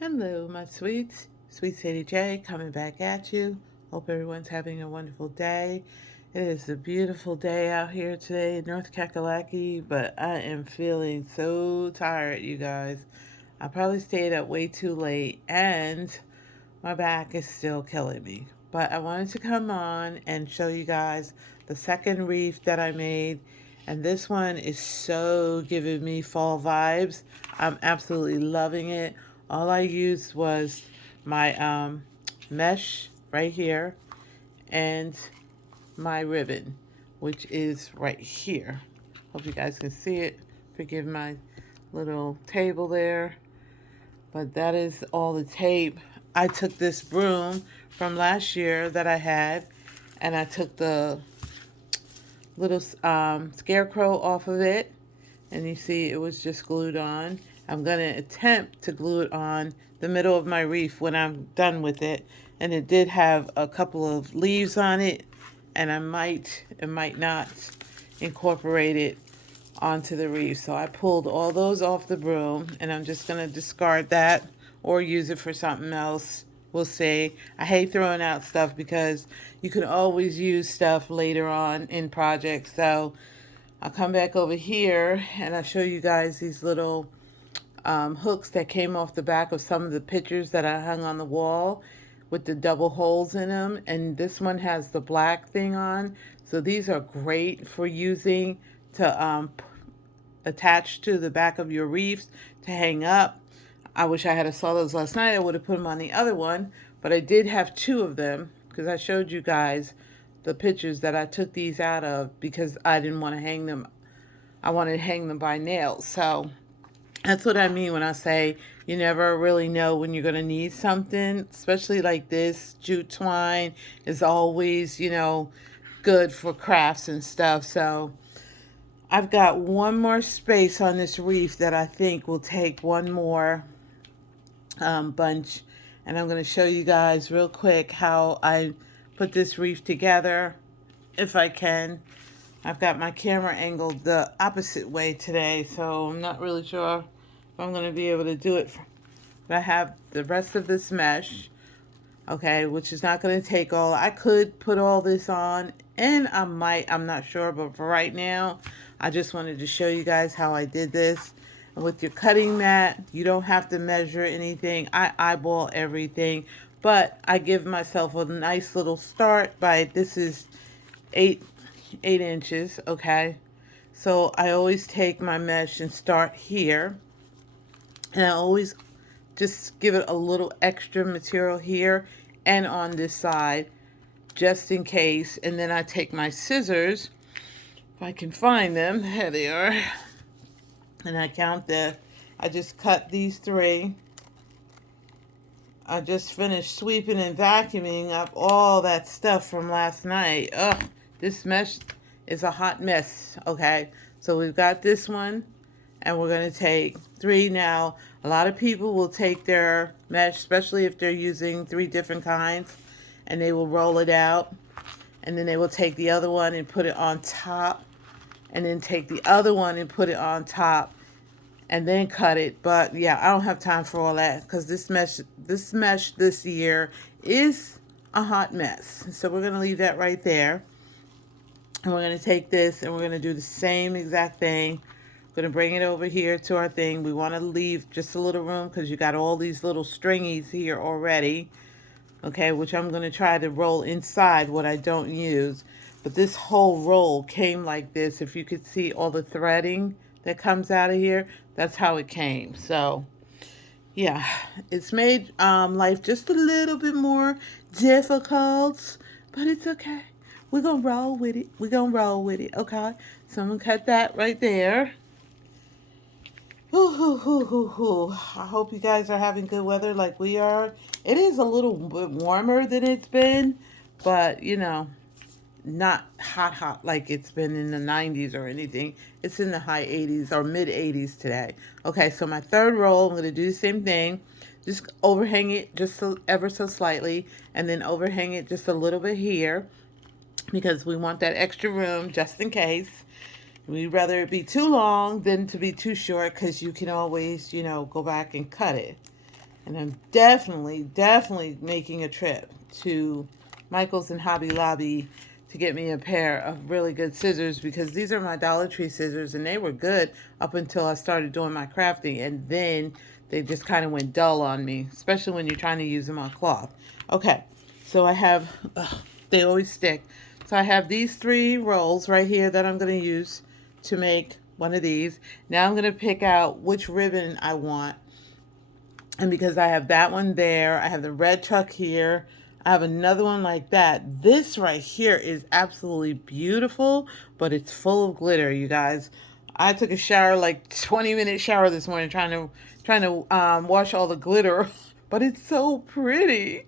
Hello, my sweets. Sweet Sadie J coming back at you. Hope everyone's having a wonderful day. It is a beautiful day out here today in North Kakalaki, but I am feeling so tired, you guys. I probably stayed up way too late and my back is still killing me. But I wanted to come on and show you guys the second wreath that I made. And this one is so giving me fall vibes. I'm absolutely loving it. All I used was my mesh right here and my ribbon, which is right here. Hope you guys can see it. Forgive my little table there. But that is all the tape. I took this broom from last year that I had, and I took the little scarecrow off of it, and you see it was just glued on. I'm going to attempt to glue it on the middle of my wreath when I'm done with it, and it did have a couple of leaves on it, and I might and might not incorporate it onto the wreath. So I pulled all those off the broom, and I'm just going to discard that or use it for something else. We'll see. I hate throwing out stuff because you can always use stuff later on in projects. So I'll come back over here and I'll show you guys these little hooks that came off the back of some of the pictures that I hung on the wall with the double holes in them. And this one has the black thing on. So these are great for using to attach to the back of your wreaths to hang up. I wish I had saw those last night. I would have put them on the other one, but I did have two of them because I showed you guys the pictures that I took these out of because I didn't want to hang them. I wanted to hang them by nails. So that's what I mean when I say you never really know when you're going to need something, especially like this. Jute twine is always, good for crafts and stuff. So I've got one more space on this wreath that I think will take one more bunch. And I'm going to show you guys real quick how I put this wreath together, if I can. I've got my camera angled the opposite way today, so I'm not really sure if I'm going to be able to do it. But I have the rest of this mesh, okay, which is not going to take all. I could put all this on, and I might, I'm not sure, but for right now, I just wanted to show you guys how I did this. And with your cutting mat, you don't have to measure anything. I eyeball everything, but I give myself a nice little start by, this is 8 inches, okay? So I always take my mesh and start here, and I always just give it a little extra material here and on this side just in case. And then I take my scissors, if I can find them, there they are, and I just cut these three. I just finished sweeping and vacuuming up all that stuff from last night. Ugh, this mesh is a hot mess, okay? So we've got this one, and we're going to take three now. A lot of people will take their mesh, especially if they're using three different kinds, and they will roll it out, and then they will take the other one and put it on top, and then take the other one and put it on top, and then cut it. But yeah, I don't have time for all that because this mesh this year is a hot mess. So we're going to leave that right there. And we're going to take this and we're going to do the same exact thing. We're going to bring it over here to our thing. We want to leave just a little room because you got all these little stringies here already. Okay, which I'm going to try to roll inside what I don't use. But this whole roll came like this. If you could see all the threading that comes out of here, that's how it came. So yeah, it's made life just a little bit more difficult, but it's okay. We're going to roll with it. We're going to roll with it, okay? So I'm going to cut that right there. Hoo, hoo, hoo, hoo, hoo. I hope you guys are having good weather like we are. It is a little bit warmer than it's been, but, not hot, hot like it's been in the 90s or anything. It's in the high 80s or mid 80s today. Okay, so my third roll, I'm going to do the same thing. Just overhang it just ever so slightly, and then overhang it just a little bit here because we want that extra room just in case. We'd rather it be too long than to be too short because you can always, go back and cut it. And I'm definitely making a trip to Michael's and Hobby Lobby to get me a pair of really good scissors, because these are my Dollar Tree scissors and they were good up until I started doing my crafting, and then they just kind of went dull on me, especially when you're trying to use them on cloth. Okay, so I have, they always stick. So I have these 3 rolls right here that I'm going to use to make one of these. Now I'm going to pick out which ribbon I want. And because I have that one there, I have the red truck here, I have another one like that. This right here is absolutely beautiful, but it's full of glitter, you guys. I took a shower, like 20-minute shower this morning, trying to wash all the glitter, but it's so pretty.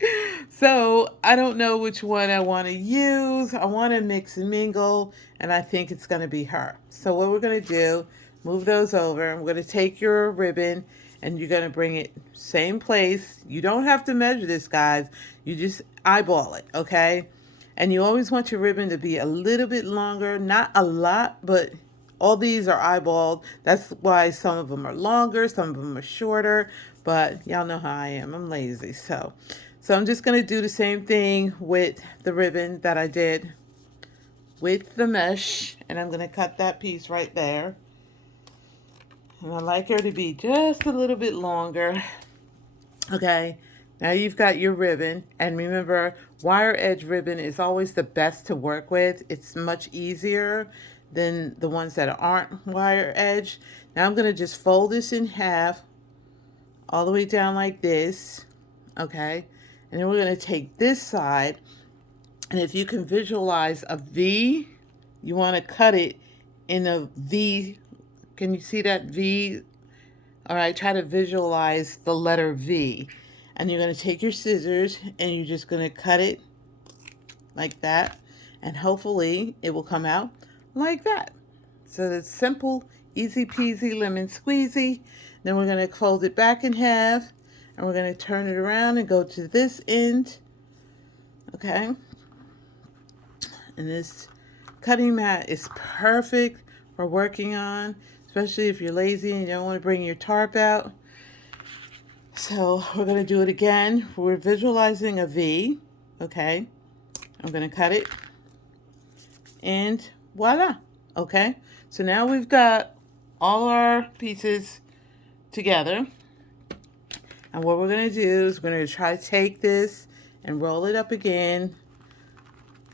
So I don't know which one I want to use. I want to mix and mingle, and I think it's going to be her. So what we're going to do, move those over. I'm going to take your ribbon and you're going to bring it same place. You don't have to measure this, guys. You just eyeball it, okay? And you always want your ribbon to be a little bit longer, not a lot, but all these are eyeballed. That's why some of them are longer, some of them are shorter, but y'all know how I am. I'm lazy. So I'm just going to do the same thing with the ribbon that I did with the mesh, and I'm going to cut that piece right there. And I like her to be just a little bit longer. Okay, now you've got your ribbon. And remember, wire edge ribbon is always the best to work with. It's much easier than the ones that aren't wire edge. Now I'm going to just fold this in half all the way down like this. Okay, and then we're going to take this side. And if you can visualize a V, you want to cut it in a V. Can you see that V? All right, try to visualize the letter V. And you're going to take your scissors and you're just going to cut it like that. And hopefully it will come out like that. So it's simple, easy peasy, lemon squeezy. Then we're going to fold it back in half. And we're going to turn it around and go to this end. Okay. And this cutting mat is perfect for working on, especially if you're lazy and you don't want to bring your tarp out. So we're going to do it again. We're visualizing a V. Okay. I'm going to cut it. And voila. Okay. So now we've got all our pieces together. And what we're going to do is we're going to try to take this and roll it up again.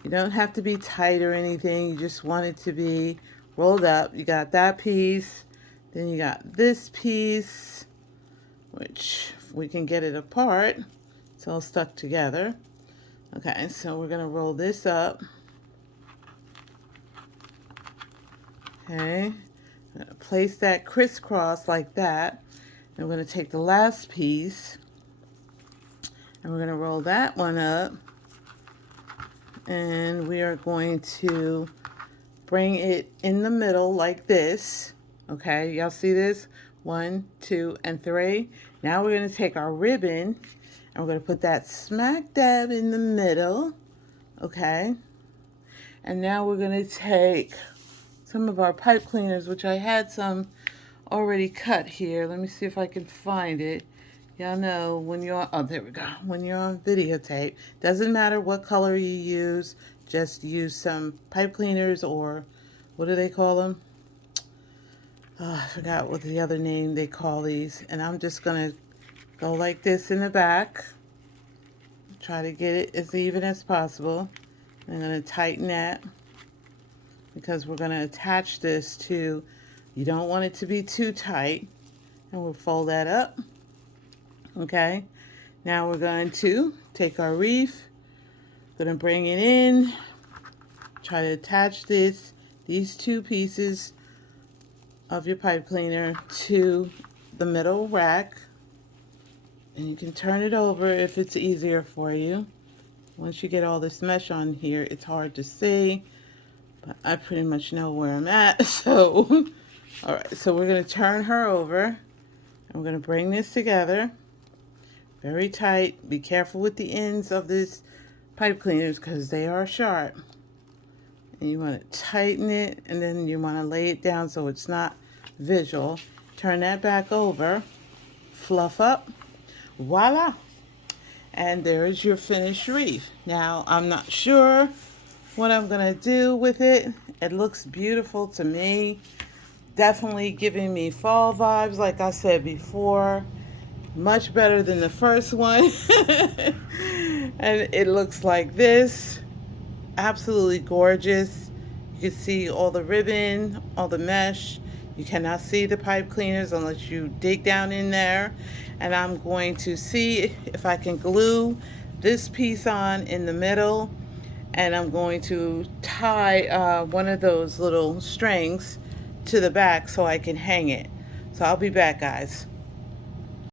You don't have to be tight or anything. You just want it to be rolled up. You got that piece. Then you got this piece, which we can get it apart. It's all stuck together. Okay, so we're going to roll this up. Okay, I'm going to place that crisscross like that. And we're going to take the last piece and we're going to roll that one up. And we are going to bring it in the middle like this. Okay, y'all see this? 1, 2, and 3. Now we're going to take our ribbon and we're going to put that smack dab in the middle. Okay. And now we're going to take some of our pipe cleaners, which I had some already cut here. Let me see if I can find it. Y'all know when you're on, oh, there we go. When you're on videotape, doesn't matter what color you use, just use some pipe cleaners, or what do they call them? Oh, I forgot what the other name they call these. And I'm just going to go like this in the back. Try to get it as even as possible. I'm going to tighten that because we're going to attach this to, you don't want it to be too tight. And we'll fold that up. Okay, now we're going to take our wreath, going to bring it in, try to attach these 2 pieces of your pipe cleaner to the middle rack, and you can turn it over if it's easier for you. Once you get all this mesh on here, it's hard to see, but I pretty much know where I'm at. So, all right, so we're going to turn her over, and we're going to bring this together. Very tight. Be careful with the ends of this pipe cleaners because they are sharp. And you want to tighten it, and then you want to lay it down so it's not visual. Turn that back over. Fluff up. Voila! And there is your finished wreath. Now, I'm not sure what I'm going to do with it. It looks beautiful to me. Definitely giving me fall vibes, like I said before. Much better than the first one. And it looks like this. Absolutely gorgeous. You can see all the ribbon, all the mesh. You cannot see the pipe cleaners unless you dig down in there. And I'm going to see if I can glue this piece on in the middle. And I'm going to tie one of those little strings to the back so I can hang it. So I'll be back, guys.